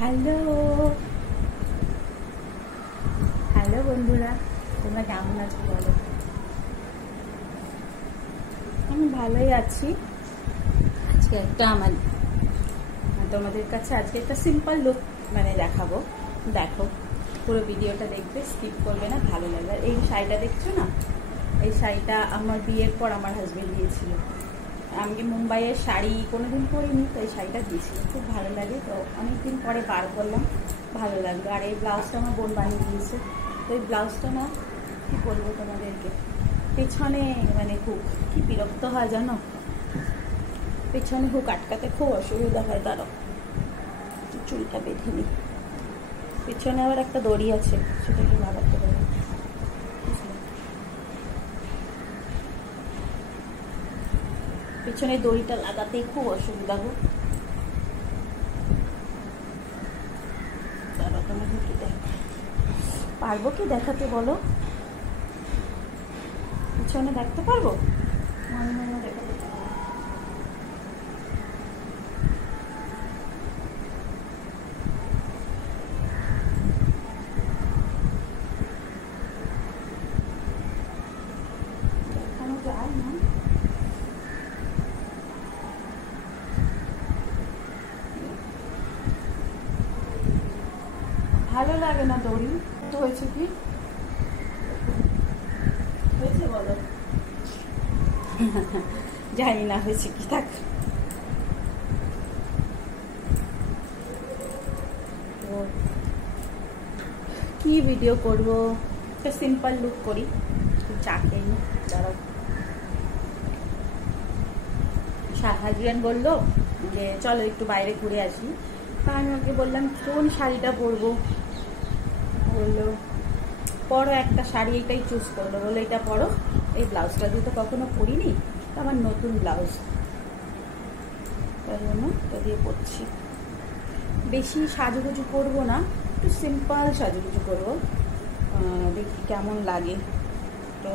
Hello hello বন্ধুরা, তোমরা কেমন আছো বলো? আমি ভালোই আছি। আজকে একটা তোমাদের কাছে আজকে একটা সিম্পল লুক দেখাবো। দেখো, পুরো ভিডিওটা দেখবে, স্কিপ করবে না, ভালো লাগবে। এই শাড়িটা দেখছো না, এই শাড়িটা আমার বিয়ের পর আমার হাজবেন্ড দিয়েছিল। আমি মুম্বাইয়ের শাড়ি কোনোদিন পরিনি, তো এই শাড়িটা দিয়েছিল, খুব ভালো লাগে। তো অনেকদিন পরে বার করলাম, ভালো লাগলো। আর এই ব্লাউজটা আমার বোন বানিয়ে দিয়েছে। তো এই ব্লাউজটা না, কি বলবো তোমাদেরকে, পেছনে হুক, কি বিরক্ত হয় জানো, পেছনে হুক আটকাতে খুব অসুবিধা হয়। দাঁড়াও, চুলটা বেঁধে নি। পেছনে আবার একটা দড়ি আছে, সেটাকে লাগাতে হবে। পেছনে দড়িটা লাগাতে খুব অসুবিধা গো। তোমাদেরকে পারবো কি দেখাতে বলো? পিছনে দেখতে পারবো? দেখাতে পারবো। দেখানো যায় না। ভালো লাগে না দড়ি তো। হয়েছে কি হয়েছে বলো? জানি না হয়েছে কি। থাক, কি ভিডিও করব? একটা সিম্পল লুক করি। চা খেয়ে নি, দাঁড়াও। হাজব্যান্ড বললো যে চলো একটু বাইরে ঘুরে আসি। আমি ওকে বললাম কোন শাড়িটা পরবো। বললো পরো একটা শাড়ি, এইটাই চুজ করলো। বললো এটা পরো, এই ব্লাউজটা দিয়ে তো কখনো পরিনি, আমার নতুন ব্লাউজ, তাই জন্য এটা দিয়ে পরছি। বেশি সাজুগুজু করবো না, একটু সিম্পল সাজুগুজু করবো, দেখি কেমন লাগে। তো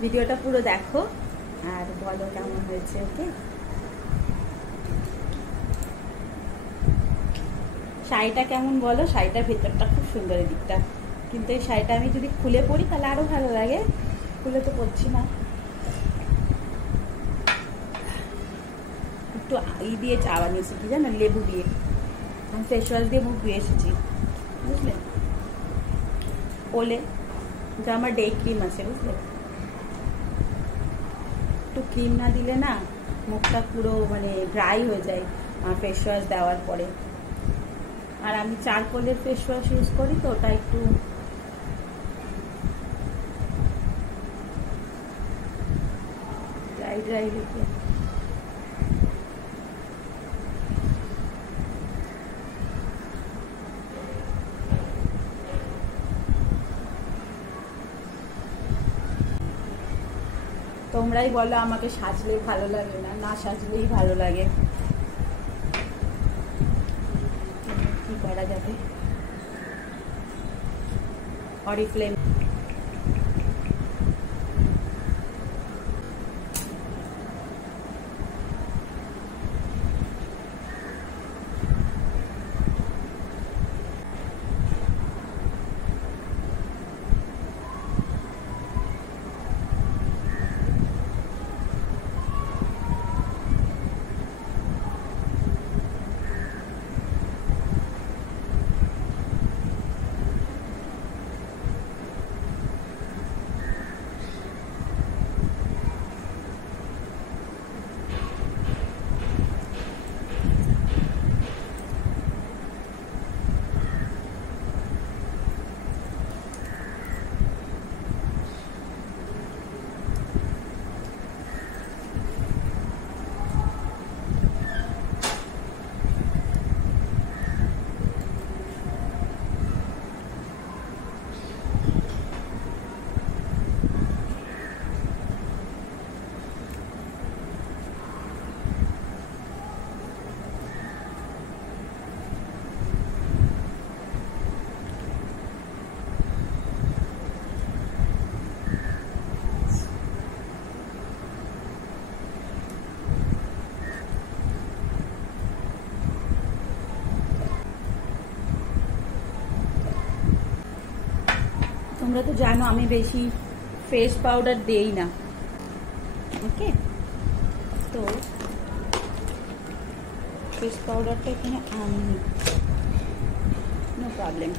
ভিডিওটা পুরো দেখো আর বলো কেমন হয়েছে। ওকে, শাড়িটা কেমন বলো? শাড়িটার ভেতরটা খুব সুন্দর, দিকটা। কিন্তু এই শাড়িটা আমি যদি খুলে পরি তাহলে আরো ভালো লাগে। খুলে তো পরছি না, একটু দিয়ে চা বানিয়েছি, কি জানো, লেবু দিয়ে। আমি ফেস ওয়াশ দিয়ে মুখ ধুয়ে এসেছি, বুঝলে, ওলে যা আমার ডে ক্রিম আছে, বুঝলে। একটু ক্রিম না দিলে না মুখটা পুরো ড্রাই হয়ে যায় ফেস ওয়াশ দেওয়ার পরে। আর আমি চারকোলের ফেস ওয়াশ ইউজ করি, তো ওটা একটু ড্রাই ড্রাই রেখে। তোমরাই বলো আমাকে সাজলে ভালো লাগে না, না সাজলেই ভালো লাগে, কি করা যাবে। অরিফ্লেম তোমরা তো জানো আমি বেশি ফেস পাউডার দেই না। ওকে, তো ফেস পাউডারটা এখানে আনি, নো প্রবলেম।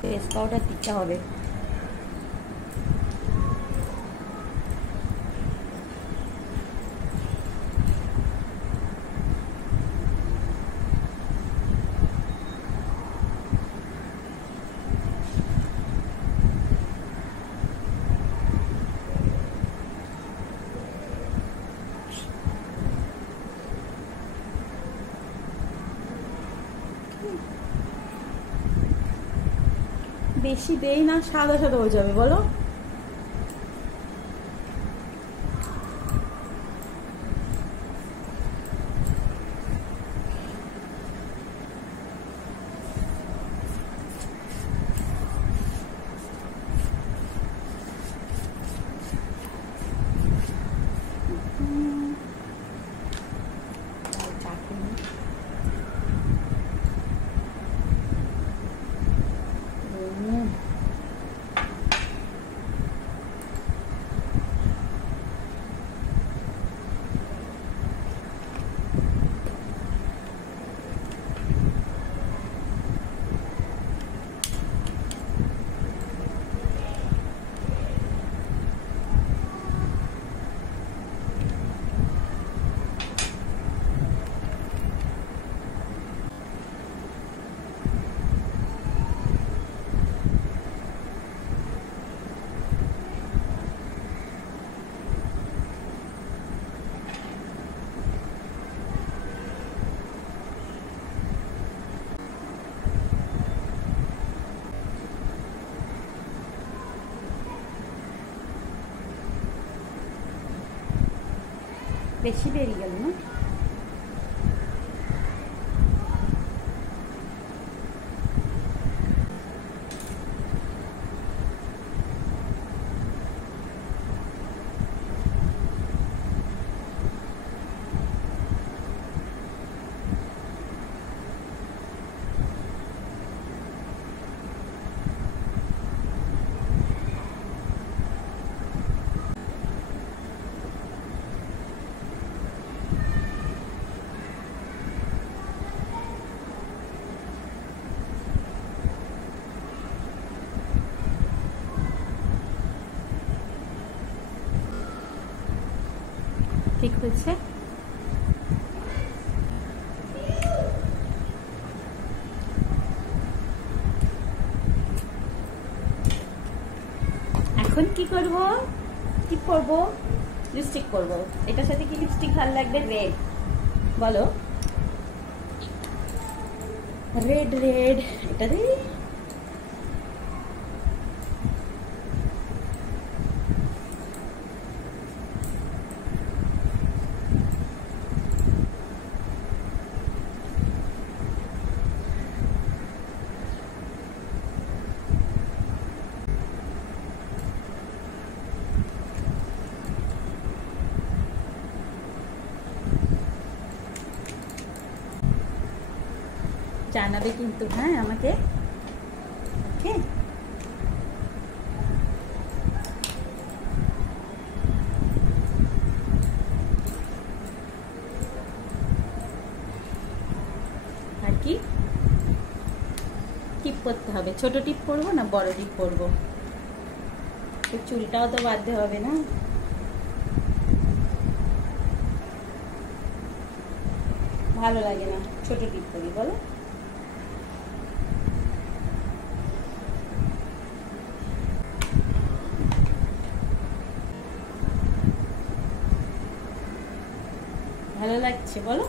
ফেস পাউডার দিতে হবে। বেশি দেই না, সাদা সাদা হয়ে যাবে বলো। বেশি বেরিয়ে গেল না? ঠিক হয়েছে। এখন কি করব? কি করব? লিপস্টিক করব। এটার সাথে কি লিপস্টিক ভালো লাগবে? রেড, বলো। রেড রেড, এটা দিই। জানাবে কিন্তু, হ্যাঁ, আমাকে। ওকে, আর কি টিপ করতে হবে? ছোট টিপ করবো না বড় টিপ করবো? চুলটাও তো বাঁধতে হবে না? ভালো লাগে না, ছোট টিপ করি, বলো। ভালো লাগছে, বলো।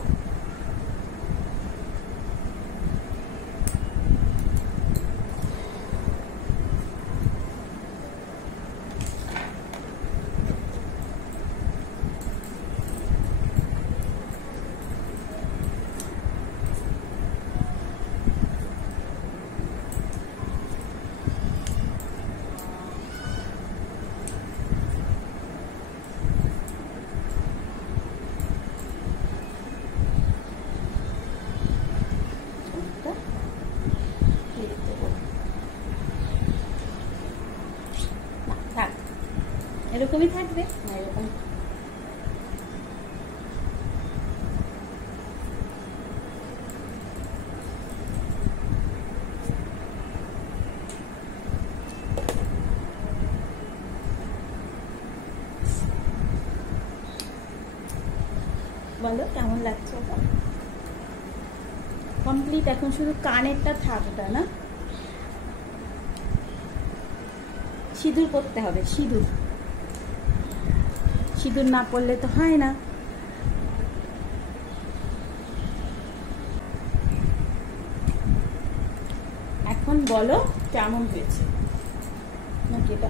এরকমই থাকবে না এরকম? বলো কেমন লাগছে ওটা? কমপ্লিট। এখন শুধু কানেরটা থাকবে না, সিঁদুর পরতে হবে। সিঁদুর সিঁদুর না পরলে তো হয় না। এখন বলো কেমন হয়েছে নাকি এটা?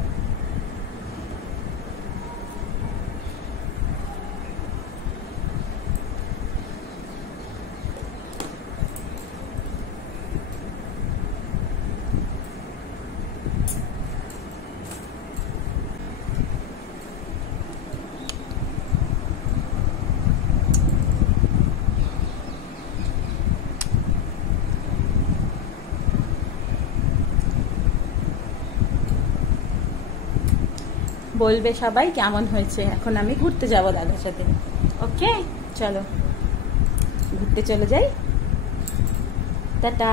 বলবে সবাই কেমন হয়েছে। এখন আমি ঘুরতে যাব দাদার সাথে। ওকে, চলো ঘুরতে চলে যাই। টাটা।